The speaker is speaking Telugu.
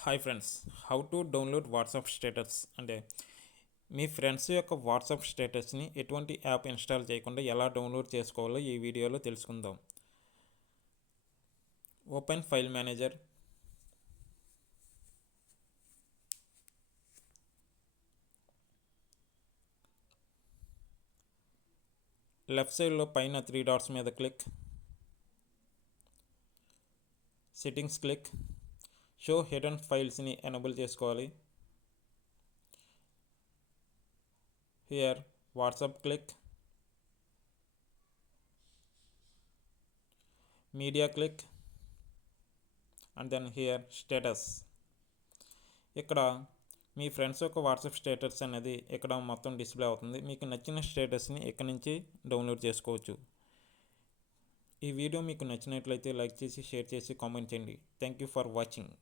Hi friends, how to download WhatsApp status అంటే మీ ఫ్రెండ్స్ యొక్క వాట్సాప్ స్టేటస్ని ఎటువంటి యాప్ ఇన్స్టాల్ చేయకుండా ఎలా డౌన్లోడ్ చేసుకోవాలో ఈ వీడియోలో తెలుసుకుందాం. ఓపెన్ ఫైల్ మేనేజర్, లెఫ్ట్ సైడ్లో పైన 3 డాట్స్ మీద click, settings click, show hidden ఫైల్స్ని ఎనేబుల్ చేసుకోవాలి. Here WhatsApp click, media click and then here status. ఇక్కడ మీ ఫ్రెండ్స్ యొక్క వాట్సాప్ స్టేటస్ అనేది ఇక్కడ మొత్తం డిస్ప్లే అవుతుంది. మీకు నచ్చిన స్టేటస్ని ఇక్కడ నుంచి డౌన్లోడ్ చేసుకోవచ్చు. ఈ వీడియో మీకు నచ్చినట్లయితే లైక్ చేసి, షేర్ చేసి, కామెంట్ చేయండి. Thank you for watching.